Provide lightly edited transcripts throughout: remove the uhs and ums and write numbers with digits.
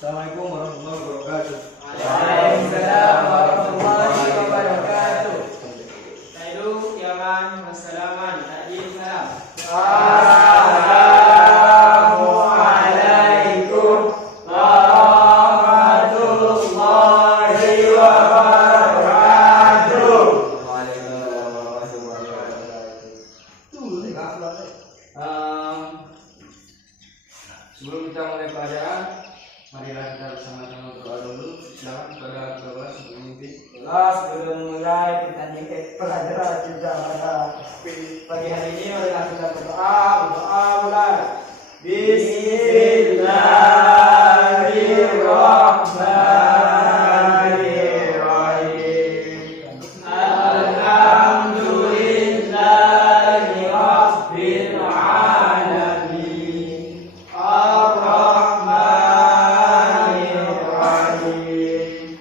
Assalamualaikum warahmatullahi wabarakatuh. Waalaikumsalam warahmatullahi wabarakatuh. Taidu yaman wassalaman ta'jil salam. Assalamualaikum warahmatullahi wabarakatuh. Sebelum kita mulai pelajaran, marilah kita bersama-sama berdoa dulu. Silakan kepada keluarga sebelum mimpi. Sebelum mulai pertandingan pelajaran kita pada pagi hari ini, marilah kita berdoa mulai. Bismillahirrahmanirrahim. Alhamdulillahi rabbil alamin. Ar-Rahmanir-Rahim.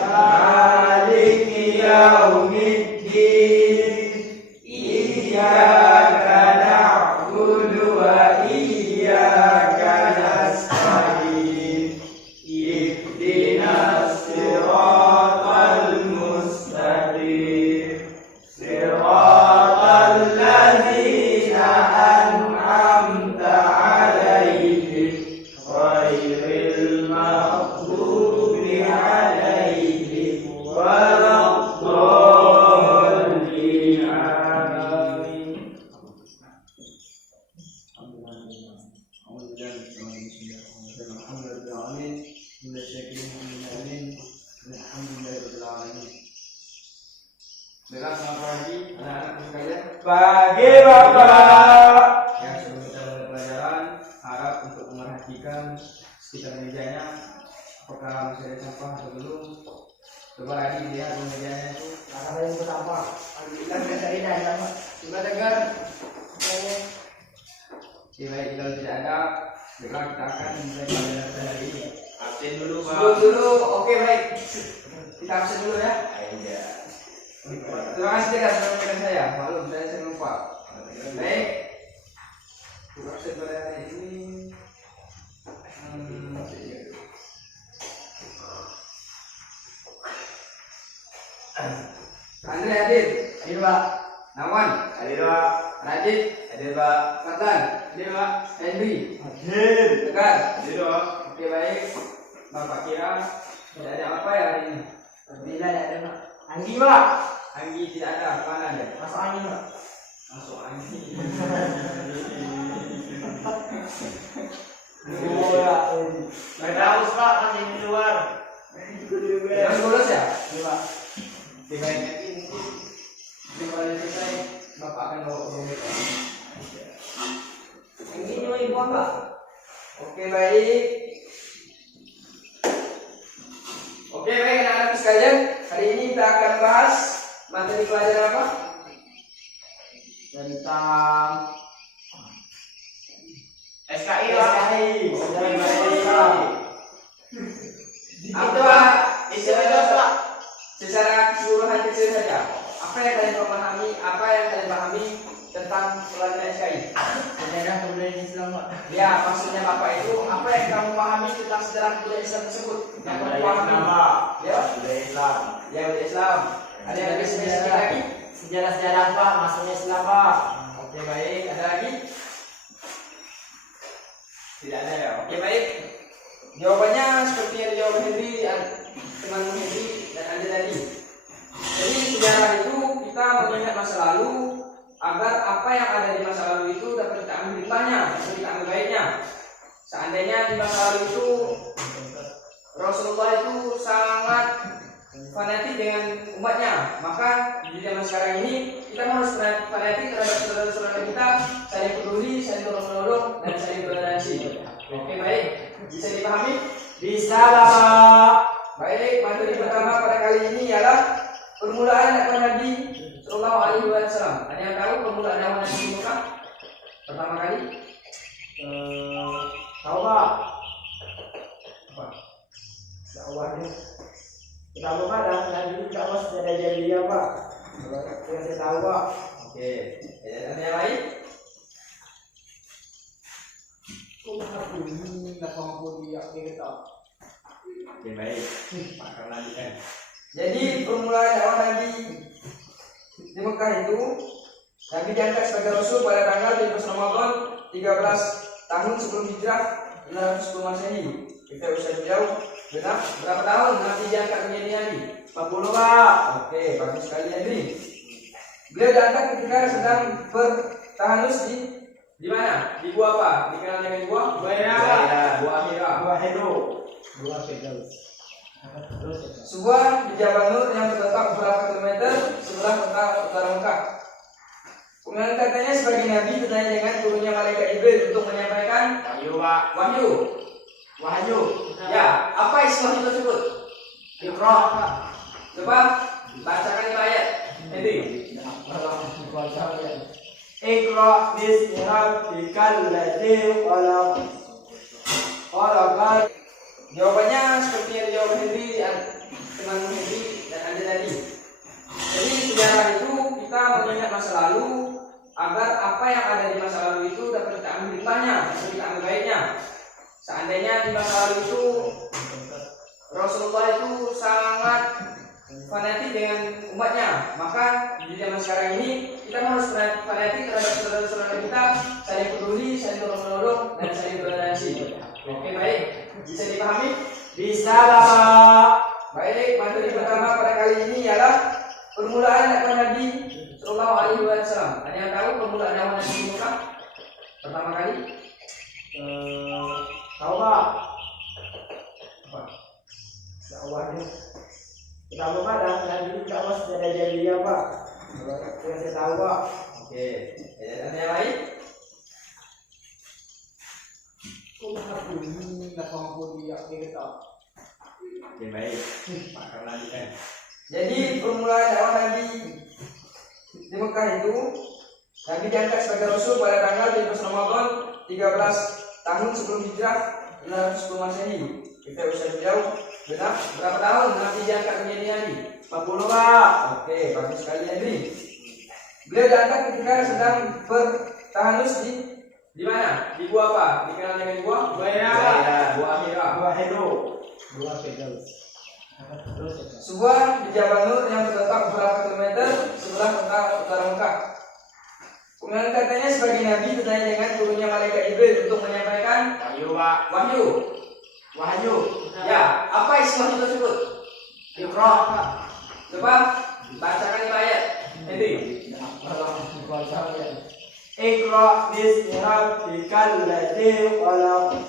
Maliki yaumiddin. Iyyaka na'budu wa iyyaka nasta'in. Ihdinas siratal mustaqim. Siratal ladzina an'amta 'alaihim ghairil maghdubi 'alaihim waladdallin. Amin. Baiklah, selamat pagi anak-anakku sekalian. Pagi Bapak. Ya, sebelum kita mulai pelajaran, harap untuk memerhatikan sekitar mejanya, apakah masih ada sampah atau belum. Coba lagi dilihat di mejanya itu. Ada yang pertama, alhamdulillah biasa ini ada Pak. Coba dengar. Oke, baik, kalau tidak ada, baiklah kita akan mulai pelajaran kita hari ini. Absen dulu, Pak. Dulu, oke baik. Kita absen dulu ya. Iya. Terima kasih ya sudah mendengar saya. Maklum saya sering lupa. Baik. Untuk absen pada hari ini. Andre hadir. Hadir Pak. Nawan Hadir Pak. Rajid Hadir Pak. Fatan Hadir Pak. Henry Hadir. Tegar. Hadir Pak. Oke, baik. Bapak kira tidak ada apa ya hari ini? Alhamdulillah ada Pak. Anggi Pak. Anggi tidak ada. Mana dia? Masuk angin Pak. Masuk Anggi. Oh ya. Ada haus Pak, masih di luar. Yang lulus ya? Ini Pak. Oke, baik. Nanti mungkin sebelum selesai Bapak akan bawa ke rumah. Anggi ini mau dibuang Pak. Oke, baik. Oke, baik anak-anak sekalian. Hari ini kita akan bahas materi pelajaran apa? Tentang SKI Pak. Sejarah Islam. Apa Istilahnya Pak. secara keseluruhan kecil saja? Apa yang kalian pahami? Apa yang kalian pahami tentang pelajaran SKI? Sejarah kebudayaan Islam Pak. Ya, maksudnya Bapak itu apa yang kamu pahami tentang sejarah budaya Islam tersebut? Yang kamu pahami? Ya, Budaya Islam. ya budaya Islam. Ada yang lebih spesifik lagi? Sejarah Pak, masuknya Islam Pak. Oke, baik. Ada lagi? Tidak ada ya. Oke, baik. Jawabannya seperti yang dijawab Henry, teman Henry dan Anda tadi. Jadi sejarah itu kita mengingat masa lalu agar apa yang ada di masa lalu itu dapat kita ambil hikmahnya, dapat kita ambil baiknya. Seandainya di masa lalu itu Rasulullah itu sangat fanatik dengan umatnya, maka di zaman sekarang ini kita harus fanatik terhadap saudara-saudara kita, saling peduli, saling tolong-menolong, dan saling toleransi. Oke, baik. Bisa dipahami? Bisa Pak. Baik, materi pertama pada kali ini ialah permulaan dakwah Nabi Sallallahu Alaihi Wasallam. Ada yang tahu permulaan dakwah Nabi di Mekah pertama kali? Tahu Pak? Apa? Dakwahnya. Pertama Pak, Nabi itu dakwah secara jahiliyah Pak. Yang saya tahu Pak. Oke. Ada yang lain? Kung aku hindi nakangkuli ang kita. Oke, baik. Akan lanjutkan. Jadi permulaan dakwah Nabi di Mekah itu, Nabi diangkat sebagai Rasul pada tanggal 13 Ramadan 13 tahun sebelum hijrah 610 Masehi. Kita usia beliau berapa tahun Nabi diangkat menjadi Nabi? 40 Pak. Oke, bagus sekali Nabi. Beliau diangkat ketika sedang bertahanus di mana? Di gua apa? Dikenal dengan gua? Gua Hira. Gua Hira. Gua Hedo. Gua Hedo. Sebuah di Jabal Nur yang terletak beberapa kilometer sebelah kota utara Mekah. Pengangkatannya sebagai Nabi ditanya dengan turunnya malaikat Jibril untuk menyampaikan Wahyu, Pak. wahyu. Wahyu. Ya, apa isi wahyu tersebut? Iqra. Coba bacakan lima ayat. Nanti. Iqra bismi rabbikal ladzi khalaq. Khalaqal. Jawabannya seperti yang dijawab Henry, teman Henry dan Anda tadi. Jadi sejarah itu kita mengingat masa lalu agar apa yang ada di masa lalu itu dapat kita ambil hikmahnya, kita ambil baiknya. Seandainya di masa lalu itu Rasulullah itu sangat fanatik dengan umatnya, maka di zaman sekarang ini kita harus fanatik terhadap saudara-saudara kita, saling peduli, saling tolong-menolong dan saling toleransi. Oke, baik. Bisa dipahami? Bisa Pak. Baik, materi pertama pada kali ini ialah permulaan dakwah Nabi Sallallahu Alaihi Wasallam. Ada yang tahu permulaan dakwah Nabi di Mekah pertama kali? Tahu Pak? Apa? Dakwahnya. Pertama Pak, Nabi dakwah secara jahiliyah Pak. Yang saya tahu Pak. Oke. Ada yang lain? Oke, baik. Akan lanjutkan. Jadi permulaan dakwah Nabi di Mekah itu, Nabi diangkat sebagai Rasul pada tanggal 13 Ramadan 13 tahun sebelum hijrah 610 Masehi. Kita usia beliau berapa tahun Nabi diangkat menjadi Nabi? 40 Pak. Oke, bagus sekali Nabi. Beliau diangkat ketika sedang bertahanus di mana? Di gua apa? Dikenal dengan gua? Gua Hira. Gua Hira. Gua Hedo. Gua Hedo. Sebuah di Jabal Nur yang terletak beberapa kilometer sebelah kota utara Mekah. Pengangkatannya sebagai Nabi ditanya dengan turunnya malaikat Jibril untuk menyampaikan Wahyu, Pak. wahyu. Wahyu. Ya, apa isi wahyu tersebut? Iqra. Coba bacakan lima ayat. Nanti. Iqra bismi rabbikal ladzi khalaq.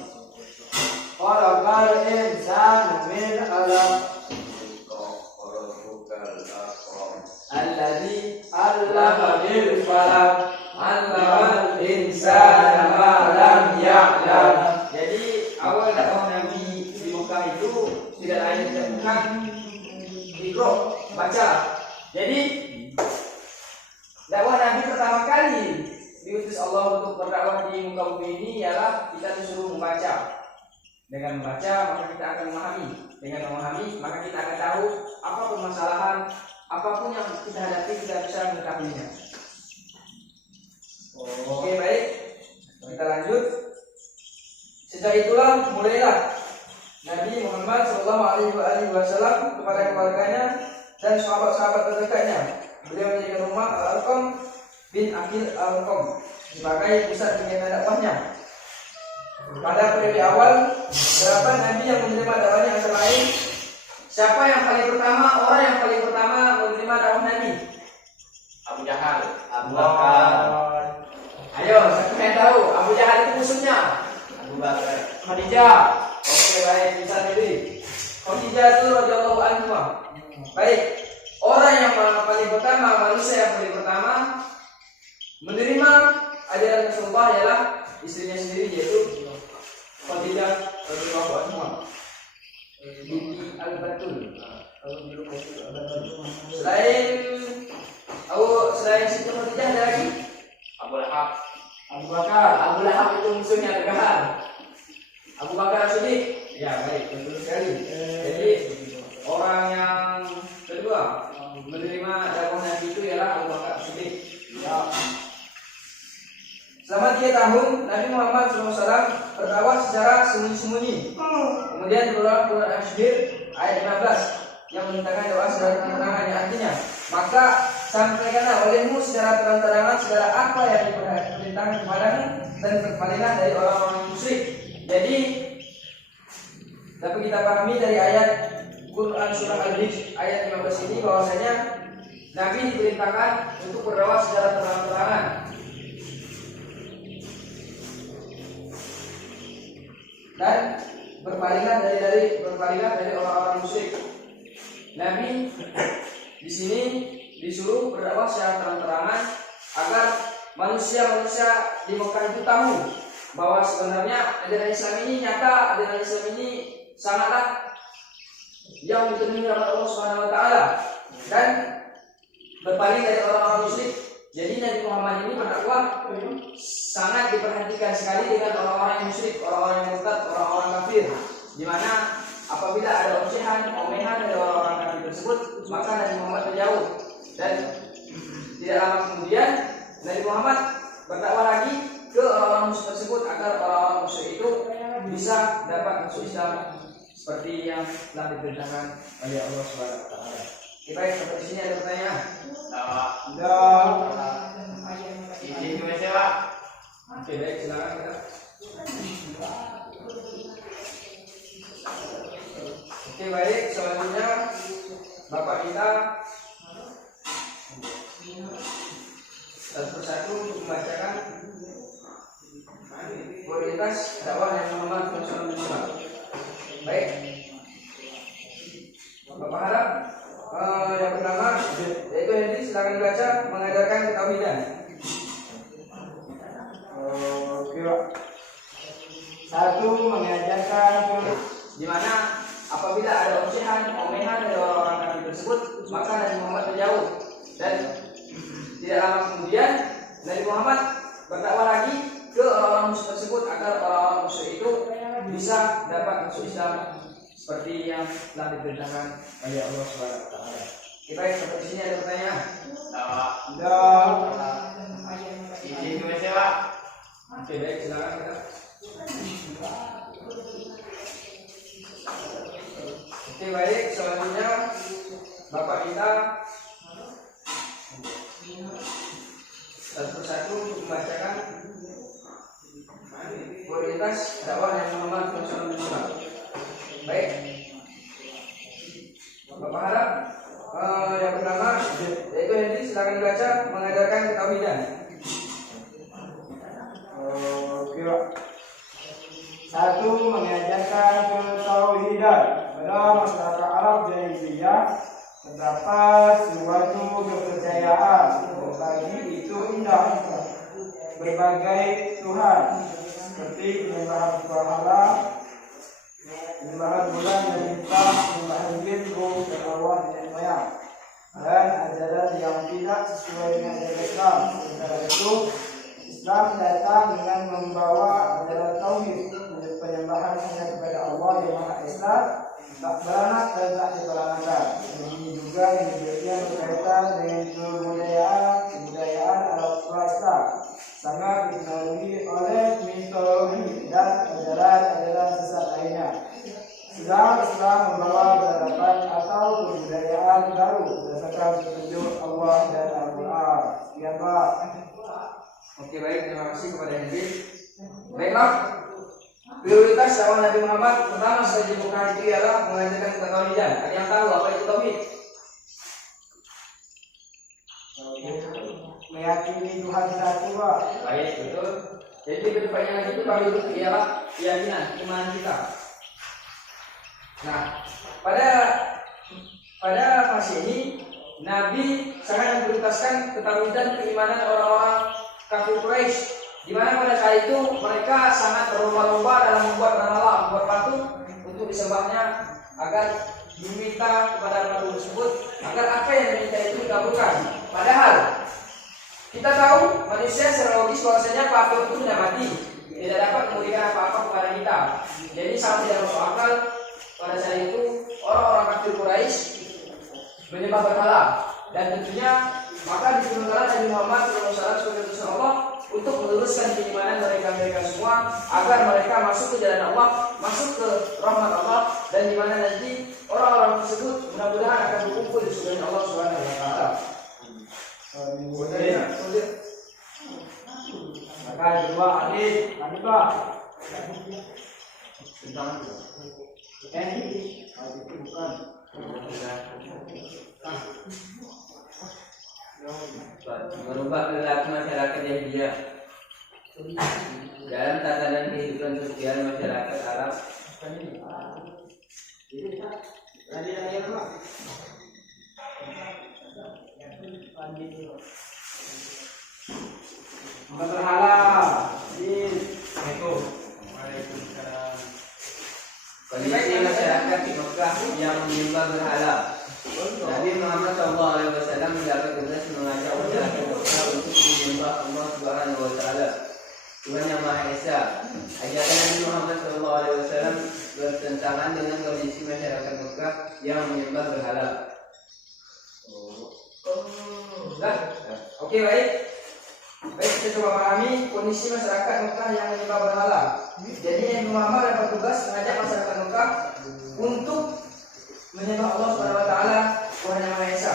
Khalaqal insana min 'alaq. Alladzi Allama bil qalam. 'allamal insana ma lam ya'lam. Jadi awal dakwah Nabi di Mekah itu tidak lain tidak bukan Iqra, baca. Jadi dakwah Nabi pertama kali diutus Allah untuk berdakwah di muka bumi ini ialah kita disuruh membaca. Dengan membaca maka kita akan memahami. Dengan memahami maka kita akan tahu apa permasalahan, apapun yang kita hadapi kita bisa mengetahuinya. Oke, baik. Kita lanjut. Sejak itulah mulailah Nabi Muhammad Sallallahu Alaihi Wasallam kepada keluarganya dan sahabat-sahabat terdekatnya. Beliau menjadikan rumah Al-Arqam bin Akil Al-Arqam sebagai pusat kegiatan dakwahnya. Pada periode awal, berapa Nabi yang menerima dakwahnya antara lain? Siapa yang paling pertama? Orang yang paling pertama menerima dakwah Nabi? Abu Jahal. Abu Bakar. Ayo, siapa yang tahu? Abu Jahal itu musuhnya. Abu Bakar. Khadijah. Oke, baik, bisa pilih. Khadijah itu radhiyallahu anha. Baik, orang yang paling pertama, manusia yang paling pertama menerima ajaran Rasulullah ialah istrinya sendiri, yaitu Khadijah radhiyallahu anha. Binti Al-Batul. Selain Siti Khadijah ada lagi? Abu Lahab. Abu Bakar. Abu Lahab itu musuhnya tegar. Abu Bakar Siddiq. Ya, baik, betul sekali. Jadi orang yang kedua menerima dakwah Nabi itu ialah Abu Bakar Siddiq. Ya. Selama 3 tahun Nabi Muhammad SAW berdakwah secara sembunyi-sembunyi. Kemudian dalam Quran Al-Hijr ayat 15 yang menyatakan doa secara terang-terangan, yang artinya, maka sampaikanlah olehmu secara terang-terangan segala apa yang diperintahkan kepadamu dan berpalinglah dari orang-orang musyrik. Jadi dapat kita pahami dari ayat Quran surah Al-Hijr ayat 15 ini bahwasanya Nabi diperintahkan untuk berdakwah secara terang-terangan dan berpalinglah dari orang-orang musyrik. Nabi di sini disuruh berdakwah secara terang-terangan agar manusia-manusia di Mekah itu tahu bahwa sebenarnya ajaran Islam ini nyata, ajaran Islam ini sangatlah yang diterima oleh Allah Subhanahu wa taala dan berpaling dari orang-orang musyrik. Jadi Nabi Muhammad ini berdakwah sangat diperhatikan sekali dengan orang-orang yang musyrik, orang-orang yang murtad, orang-orang kafir, di mana apabila ada omehan dari orang-orang kafir tersebut, maka Nabi Muhammad menjauh. Dan tidak lama kemudian Nabi Muhammad berdakwah lagi ke orang-orang musyrik tersebut agar orang-orang musyrik itu bisa dapat masuk Islam seperti yang telah diperintahkan oleh Allah Subhanahu wa taala. Baik, sampai di sini ada pertanyaan? Izin ke WC, Pak. Oke, baik, silakan kita. Oke, baik, selanjutnya Bapak minta satu persatu untuk membacakan prioritas dakwah yang Muhammad SAW. Baik, Bapak harap yang pertama yaitu Henry, silakan dibaca, mengajarkan ketauhidan. Oke, Pak. 1. Mengajarkan Di mana apabila ada omehan dari orang-orang kafir tersebut, maka Nabi Muhammad menjauh. Dan tidak lama kemudian Nabi Muhammad berdakwah lagi ke orang-orang musyrik tersebut agar orang-orang musyrik itu bisa dapat masuk Islam seperti yang telah diperintahkan oleh Allah Subhanahu wa taala. Baik, sampai di sini ada pertanyaan? Izin ke WC, Pak. Oke, baik, silakan kita. Oke, baik, selanjutnya Bapak minta satu persatu untuk membacakan prioritas dakwah yang Muhammad SAW. Baik, Bapak harap yang pertama yaitu Henry, silakan dibaca, mengajarkan ketauhidan. Oke, Pak. 1. Mengajarkan ketauhidan. Pada masyarakat Arab jahiliyah terdapat suatu kepercayaan bagi itu indah berbagai Tuhan seperti penyembahan berhala, penyembahan bulan dan bintang, penyembahan jin, roh, dan arwah nenek moyang, dan ajaran yang tidak sesuai dengan ajaran Islam. Sementara itu Islam datang dengan membawa ajaran tauhid, penyembahan hanya kepada Allah yang Maha Esa, tak beranak dan tak diperanakan. Ini juga yang demikian berkaitan dengan kebudayaan Arab Islam, sangat dipengaruhi oleh mitologi dan ajaran-ajaran sesat lainnya. Sedang Islam membawa peradaban atau kebudayaan baru berdasarkan petunjuk Allah dan Al-Quran. Sekian, Pak. Oke, baik, terima kasih kepada Henry. Baiklah, prioritas dakwah Nabi Muhammad pertama sekali di Mekah itu ialah mengajarkan ketauhidan. Ada yang tahu apa itu tauhid? Meyakini Tuhan satu, Pak. Baik, betul. Jadi kedepannya lagi itu tauhid itu ialah keyakinan, iman kita. Nah, pada fase ini Nabi sangat memprioritaskan ketauhidan keimanan orang-orang kafir Quraisy, di mana pada saat itu mereka sangat berlomba-lomba dalam membuat berhala, membuat patung untuk disembahnya agar diminta kepada patung tersebut agar apa yang diminta itu dikabulkan. Padahal kita tahu manusia secara logis bahwasanya patung itu tidak mati, tidak dapat memberikan apa-apa kepada kita. Jadi sangat tidak masuk akal pada saat itu orang-orang kafir Quraisy menyembah berhala, dan tentunya maka diturunkan Nabi Muhammad SAW sebagai utusan Allah untuk meluruskan keimanan mereka semua agar mereka masuk ke jalan Allah, masuk ke rahmat Allah, dan di mana nanti orang-orang tersebut mudah-mudahan akan berkumpul di surga Allah Subhanahu wa taala. Maka kedua alif, Pak. Bukan. Merubah perilaku masyarakat Yahudiyah dalam tatanan kehidupan sosial masyarakat Arab. Berhala. Kondisi masyarakat di Mekah yang menyembah berhala. Nabi Muhammad SAW mendapat tugas mengajak masyarakat Mekah untuk menyembah Allah Subhanahu wa taala, Tuhan yang Maha Esa. Ajakan Nabi Muhammad SAW bertentangan dengan kondisi masyarakat Mekah yang menyembah berhala. Oke, baik. Baik, kita coba pahami kondisi masyarakat Mekah yang menyembah berhala. Jadi Nabi Muhammad dapat tugas mengajak masyarakat Mekah untuk menyembah Allah Subhanahu wa taala, Tuhan yang Maha Esa.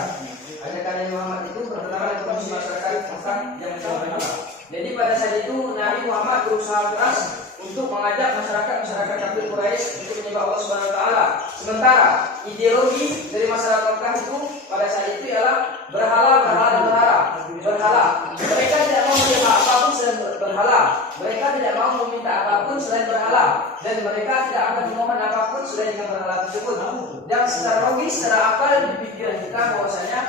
Ajakan Nabi Muhammad itu bertentangan dengan kondisi masyarakat Mekah yang menyembah berhala. Jadi pada saat itu Nabi Muhammad berusaha keras untuk mengajak masyarakat kafir Quraisy untuk menyembah Allah Subhanahu wa taala. Sementara ideologi dari masyarakat Mekah itu pada saat itu ialah berhala. Mereka tidak mau menyembah apapun selain berhala. Mereka tidak mau meminta apapun selain berhala, dan mereka tidak akan memohon apapun selain dengan berhala tersebut. Dan secara logis, secara akal di pikiran kita bahwasanya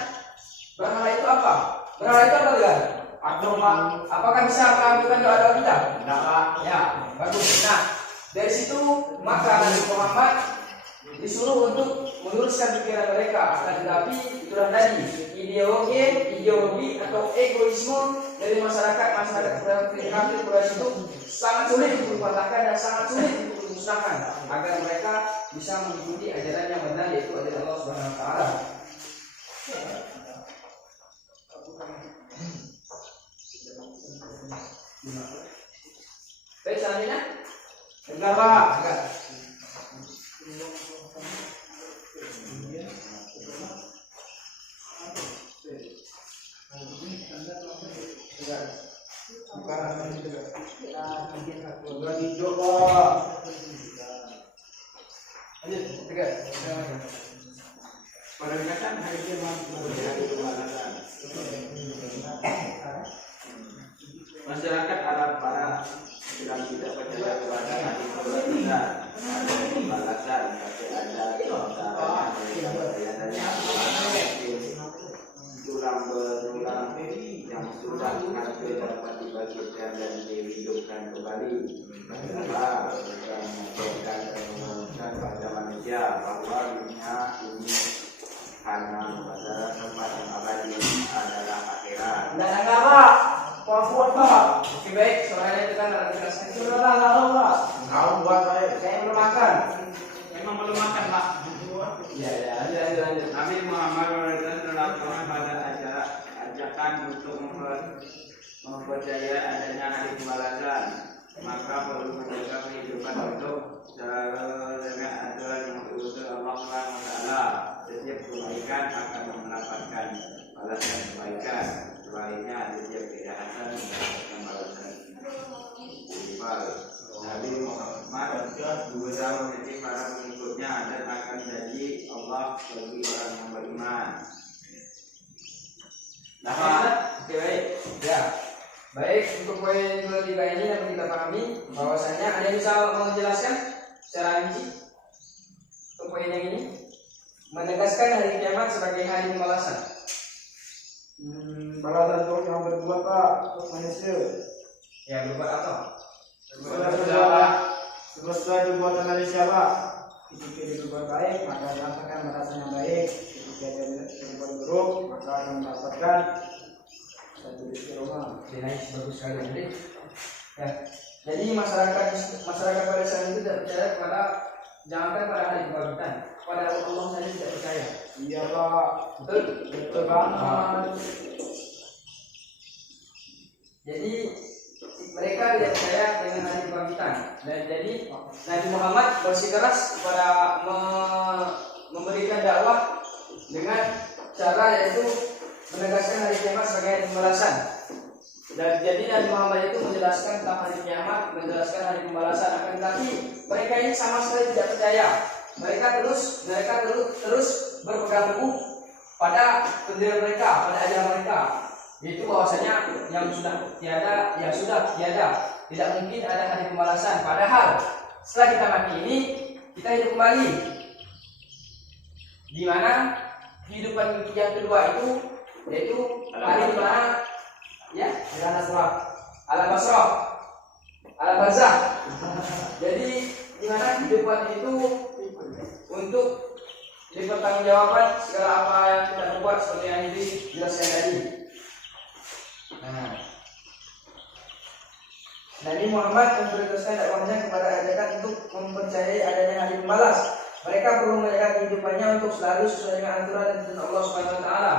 berhala itu apa? Berhala itu apa kan? Apakah bisa melakukan doa-doa kita? Ya, bagus. Nah, dari situ maka Nabi Muhammad disuruh untuk meluruskan pikiran mereka. Akan tetapi itulah tadi ideologi atau egoisme dari masyarakat kafir Quraisy itu sangat sulit untuk dipatahkan dan sangat sulit untuk dimusnahkan agar mereka bisa mengikuti ajaran yang benar, yaitu ajaran Allah Subhanahu wa taala. Baik, selanjutnya. Enggak, Pak. Bukan hijau, Pak. Pada dikatakan hari Jumat masyarakat Arab para yang tidak percaya kepada hari Jumat ada pembalasan, tapi ada caranya mereka bertanya tulang berulang yang sudah hampir dapat dibangkitkan dan dihidupkan kembali. Adalah mengajarkan dan mengajarkan pada manusia bahwa dunia ini hanya pada tempat yang abadi adalah akhirat. Dan enggak, Pak. Kuat, Pak. Oke, baik. Soalnya itu kan ada jelaskan. Sudah tahu, Pak. Kau buat Saya belum makan. memang belum makan, Pak. Ya, lanjut. Nabi Muhammad telah pada ajakan untuk mempercaya adanya hari pembalasan, maka perlu menjaga kehidupan untuk dengan aturan yang diutus Allah Subhanahu wa taala. Setiap kebaikan akan mendapatkan balasan kebaikan, sebaliknya setiap kejahatan mendapatkan balasan timpal. Nabi Muhammad berusaha mendidik para pengikutnya dan akan jadi Allah bagi orang yang beriman. Oke, baik. Ya. Baik, untuk poin ketiga ini dapat kita pahami bahwasanya ada yang bisa menjelaskan secara rinci untuk poin yang ini, menegaskan hari kiamat sebagai hari pembalasan. Balasan untuk yang berbuat, Pak, untuk manusia. Ya, berbuat apa? Sesuai perbuatan manusia, Pak. Ketika dia berbuat baik, maka mendapatkan balasan yang baik. Ketika dia berbuat buruk, maka akan mendapatkan satu istiqomah. Nice, bagus sekali nanti. Ya. Jadi masyarakat pada saat itu tidak percaya kepada, jangankan pada hari kebangkitan, pada Allah saja tidak percaya. Iya, Pak. Betul banget. Jadi mereka tidak percaya dengan hari kebangkitan. Dan jadi Nabi Muhammad bersikeras kepada memberikan dakwah dengan cara yaitu menegaskan hari kiamat sebagai hari pembalasan. Dan jadi Nabi Muhammad itu menjelaskan tentang hari kiamat, menjelaskan hari pembalasan. Akan tetapi mereka ini sama sekali tidak percaya. Mereka terus berpegang teguh pada pendirian mereka, pada ajaran mereka, yaitu bahwasanya yang sudah tiada, tidak mungkin ada hari pembalasan. Padahal setelah kita mati ini kita hidup kembali, di mana kehidupan yang kedua itu yaitu hari di mana ya alam barzakh. Jadi di mana kehidupan itu untuk dipertanggungjawabkan segala apa yang kita perbuat seperti yang dijelaskan tadi. Nah, Nabi Muhammad memprioritaskan dakwahnya kepada ajakan untuk mempercayai adanya hari pembalas. Mereka perlu menjaga kehidupannya untuk selalu sesuai dengan aturan dan tuntunan Allah Subhanahu wa taala.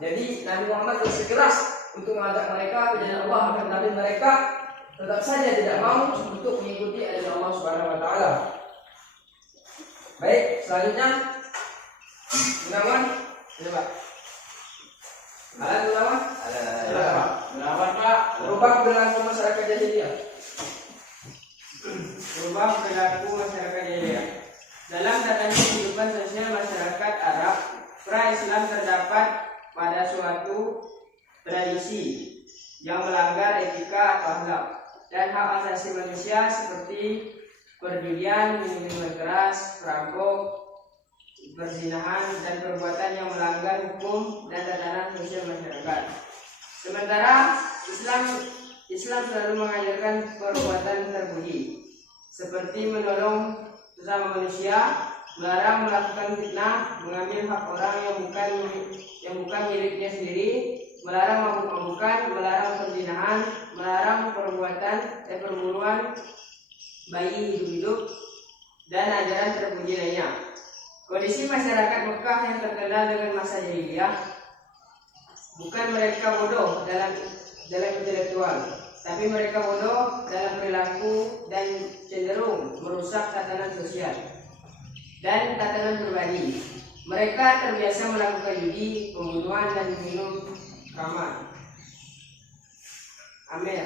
Jadi Nabi Muhammad bersikeras untuk mengajak mereka ke jalan Allah, akan tetapi mereka tetap saja tidak mau untuk mengikuti ajaran Allah Subhanahu wa taala. Baik, selanjutnya Gunawan, coba. Gunawan, Pak. Berubah perilaku masyarakat jahiliyah. Berubah perilaku masyarakat jahiliyah. Dalam tatanan kehidupan sosial masyarakat Arab, pra-Islam terdapat pada suatu tradisi yang melanggar etika atau akhlak dan hak asasi manusia seperti perjudian, minuman keras, perampok, perzinahan, dan perbuatan yang melanggar hukum dan tatanan sosial masyarakat. Sementara Islam selalu mengajarkan perbuatan terpuji, seperti menolong sesama manusia, melarang melakukan fitnah, mengambil hak orang yang bukan miliknya sendiri, melarang mabuk-mabukan, melarang perzinahan, melarang perburuan bayi hidup-hidup, dan ajaran terpuji lainnya. Kondisi masyarakat Mekah yang terkenal dengan masa jahiliyah, bukan mereka bodoh dalam intelektual, tapi mereka bodoh dalam perilaku dan cenderung merusak tatanan sosial dan tatanan pribadi. Mereka terbiasa melakukan judi, pembunuhan, dan minum khamar. Amin.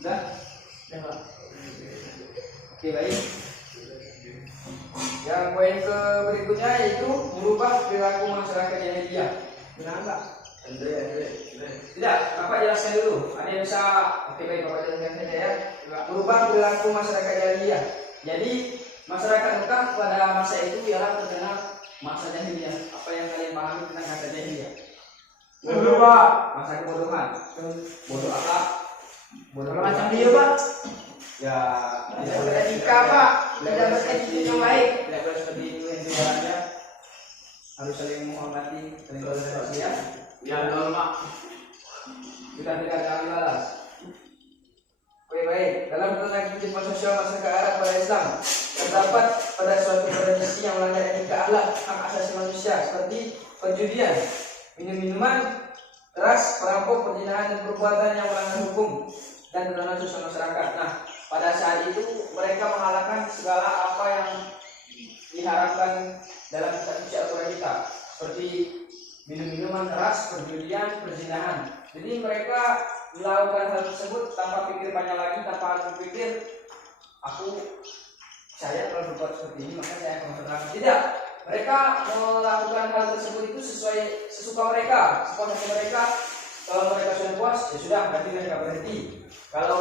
Dah. Oke, baik. Yang poin ke berikutnya yaitu merubah perilaku masyarakat jahiliyah. Benar enggak? Andre. Tidak, Bapak jelaskan dulu. Ada yang bisa? Oke, baik, Bapak jelaskan saja ya. Merubah perilaku masyarakat jahiliyah. Jadi masyarakat Mekah pada masa itu ialah terkenal masa jahiliyah. Apa yang kalian pahami tentang kata jahiliyah? Bodoh, Pak. Masa kebodohan. Bodoh apa? Bodoh Macam dia, Pak. Ya, Tidak beretika, Pak. Tidak beretika yang baik. Tidak boleh seperti itu yang dilarangnya. Harus saling menghormati, saling toleransi ya. Ya, normal. Kita tidak kami balas. Oke, baik. Dalam tentang kehidupan sosial masyarakat Arab pada Islam terdapat pada suatu tradisi yang melanggar etika akhlak hak asasi manusia seperti perjudian, minum-minuman keras, perampok, perzinahan, dan perbuatan yang melanggar hukum dan tatanan sosial masyarakat. Nah, pada saat itu mereka menghalalkan segala apa yang diharapkan dalam kitab suci Al-Quran kita, seperti minum-minuman keras, perjudian, perzinahan. Jadi mereka melakukan hal tersebut tanpa pikir banyak lagi, tanpa berpikir saya telah berbuat seperti ini maka saya akan berterima. Tidak, mereka melakukan hal tersebut itu sesuka mereka, sepuas mereka. Kalau mereka sudah puas, ya sudah, berarti mereka berhenti. Kalau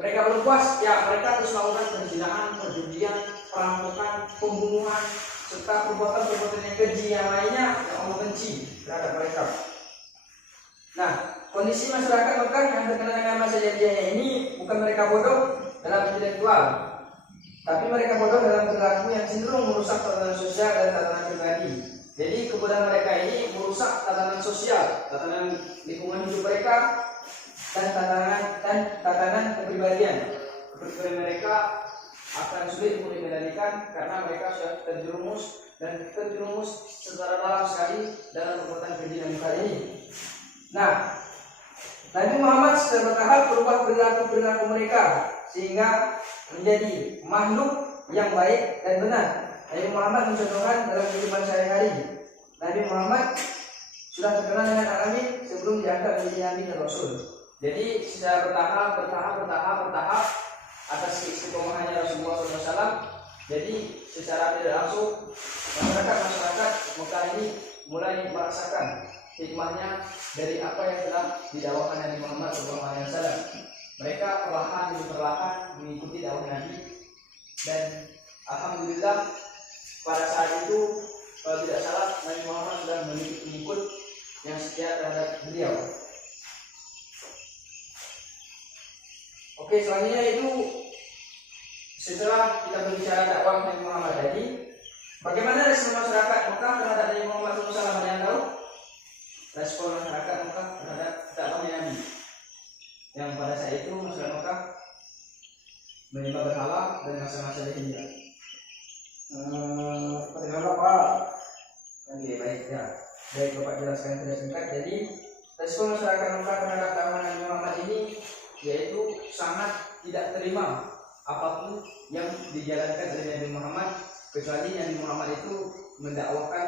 mereka belum puas, ya mereka terus melakukan perzinahan, perjudian, perampokan, pembunuhan, serta perbuatan-perbuatan yang keji yang lainnya yang Allah benci terhadap mereka. Nah, kondisi masyarakat Mekah yang terkenal dengan masa jahiliyah ini bukan mereka bodoh dalam intelektual, tapi mereka bodoh dalam perilaku yang cenderung merusak tatanan sosial dan tatanan pribadi. Jadi kebodohan mereka ini merusak tatanan sosial, tatanan lingkungan hidup mereka, dan tatanan kepribadian. Kepribadian mereka akan sulit untuk dikendalikan karena mereka sudah terjerumus secara dalam sekali dalam perbuatan keji dan mungkar ini. Nah, Nabi Muhammad secara bertahap berubah perilaku mereka sehingga menjadi makhluk yang baik dan benar. Nabi Muhammad mencontohkan dalam kehidupan sehari-hari. Nabi Muhammad sudah terkenal dengan alamin sebelum diangkat menjadi Nabi dan Rasul. Jadi secara bertahap atas keistiqomahannya Rasulullah SAW. Jadi secara tidak langsung masyarakat Mekah ini mulai merasakan hikmahnya dari apa yang telah didakwakan Nabi Muhammad SAW. Mereka perlahan mengikuti dakwah Nabi, dan alhamdulillah pada saat itu kalau tidak salah Nabi Muhammad sudah memiliki pengikut yang setia terhadap beliau. Oke, selanjutnya itu setelah kita berbicara dakwah Nabi Muhammad tadi, bagaimana respon masyarakat Mekah terhadap Nabi Muhammad SAW? Ada yang tahu? Respon masyarakat Mekah terhadap dakwah Nabi, yang pada saat itu masyarakat Mekah menyembah berhala dan masa-masa jahiliyah. Perihal apa? Oke, baik ya. Baik, Bapak jelaskan tidak singkat. Jadi respon masyarakat Mekah terhadap dakwah Nabi Muhammad ini yaitu sangat tidak terima apapun yang dijalankan oleh Nabi Muhammad, kecuali Nabi Muhammad itu mendakwakan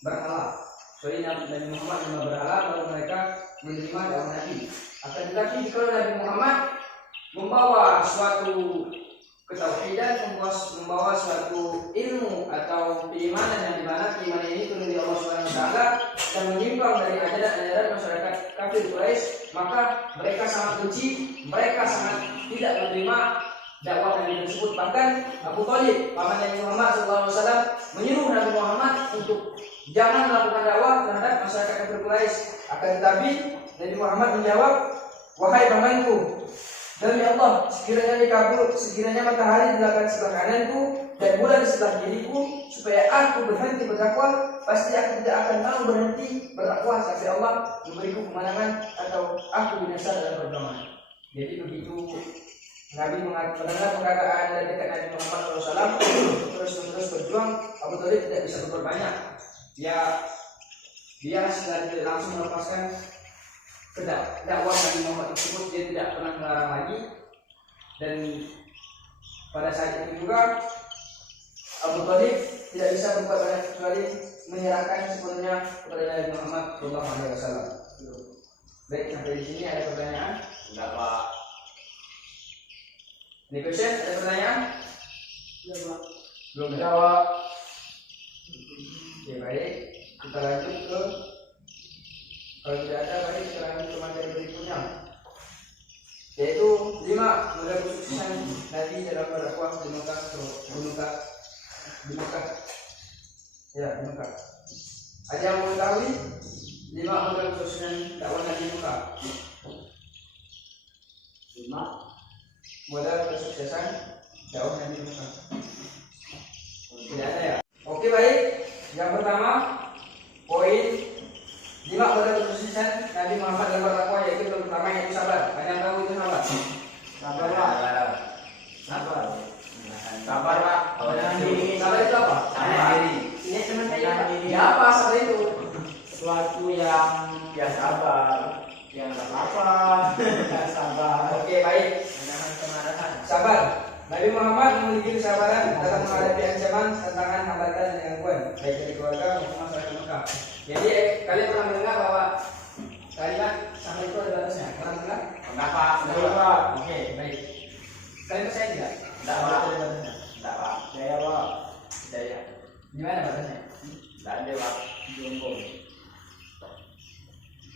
berhala. Soalnya Nabi Muhammad menyembah berhala, lalu mereka menerima dakwah Nabi. Akan tetapi jika Nabi Muhammad membawa suatu ketauhidan, membawa suatu ilmu atau keimanan yang dimana keimanan ini turun dari Allah Subhanahu Wa Taala dan menyimpang dari ajaran-ajaran masyarakat kafir Quraisy, maka mereka sangat benci, mereka sangat tidak menerima dakwah Nabi tersebut. Bahkan Abu Thalib, paman Nabi Muhammad SAW, menyuruh Nabi Muhammad untuk jangan melakukan dakwah terhadap masyarakat kafir Quraisy. Akan tetapi Nabi Muhammad menjawab, wahai pamanku, demi Allah, sekiranya matahari di belakang sebelah kananku dan bulan di sebelah kiriku, supaya aku berhenti berdakwah, pasti aku tidak akan mau berhenti berdakwah sampai Allah memberiku kemenangan atau aku binasa dalam perjuangan. Jadi begitu Nabi mendengar perkataan dari dekat Nabi Muhammad SAW terus berjuang, Abu Thalib tidak bisa berbuat banyak. Dia secara tidak langsung melepaskan dakwah Nabi Muhammad tersebut. Dia tidak pernah melarang lagi, dan pada saat itu juga Abu Thalib tidak bisa berbuat banyak kecuali menyerahkan sepenuhnya kepada Nabi Muhammad SAW. Baik, sampai di sini ada pertanyaan? Enggak, Pak. Ini question, ada pertanyaan? Belum Jawab. Oke, baik, kita lanjut ke, kalau tidak ada, baik kita lanjut ke materi berikutnya, yaitu 5 model kesuksesan Nabi dalam berdakwah di Mekah. Ya, di Mekah. Ada yang mengetahui 5 model kesuksesan dakwah Nabi di Mekah? 5 modal kesuksesan dakwah Nabi Muhammad. Tidak ada ya? Oke, baik. Yang pertama, poin 5 modal kesuksesan Nabi Muhammad dalam berdakwah, yaitu yang pertama yaitu sabar. Ada yang tahu itu sabar? Sabar, Pak. Sabar, Pak. Sabar itu apa? Ini teman saya. Ya, apa sabar itu? Sesuatu yang sabar, yang tak apa, sabar. Oke, baik. Sabar. Nabi Muhammad memiliki kesabaran dalam menghadapi ancaman, tantangan, hambatan, dan gangguan, baik dari keluarga maupun masyarakat Mekah. Jadi kalian pernah mendengar bahwa kalimat sabar itu ada batasnya? Pernah mendengar? Enggak, Pak. Pak. Oke, baik. Kalian percaya tidak? Enggak, Pak. Ada batasnya. Enggak, Pak. Saya, Pak. Saya. Gimana batasnya? Enggak ada, Pak. Jomblo.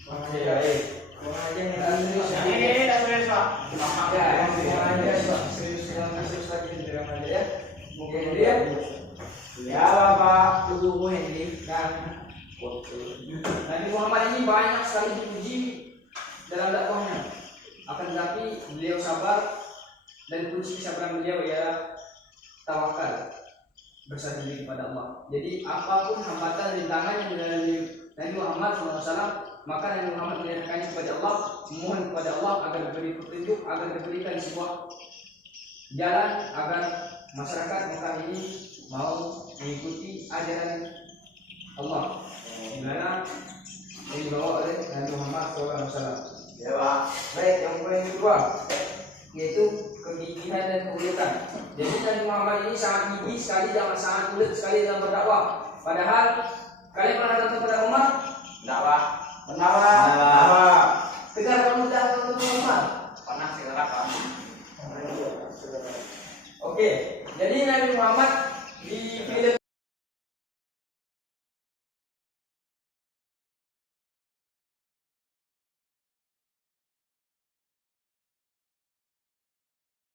Oke, baik. Pengajian yang Indonesia. Ini tak serius, Pak. Ya, pengajian serius yang serius lagi di dalam aja ya. Oke, Henry ya. Ya, Bapak. Tunggu Henry. Nabi Muhammad ini banyak sekali dipuji dalam dakwahnya. Akan tetapi beliau sabar, dan kunci kesabaran beliau ialah tawakal, bersandar diri kepada Allah. Jadi apapun hambatan rintangan yang dilalui Nabi Muhammad SAW, maka Nabi Muhammad menyerahkannya kepada Allah, memohon kepada Allah agar diberi petunjuk, agar diberikan sebuah jalan agar masyarakat Mekah ini mau mengikuti ajaran Allah, di mana dibawa oleh Nabi Muhammad SAW. Ya Pak. Baik, yang poin kedua yaitu kegigihan dan keuletan. Jadi Nabi Muhammad ini sangat gigih sekali dan sangat ulet sekali dalam berdakwah. Padahal kalian pernah nonton pada Umar? Enggak, Pak. Benar. Tegar pemuda atau Umar? Pernah segera, Pak. Oke, jadi Nabi Muhammad di film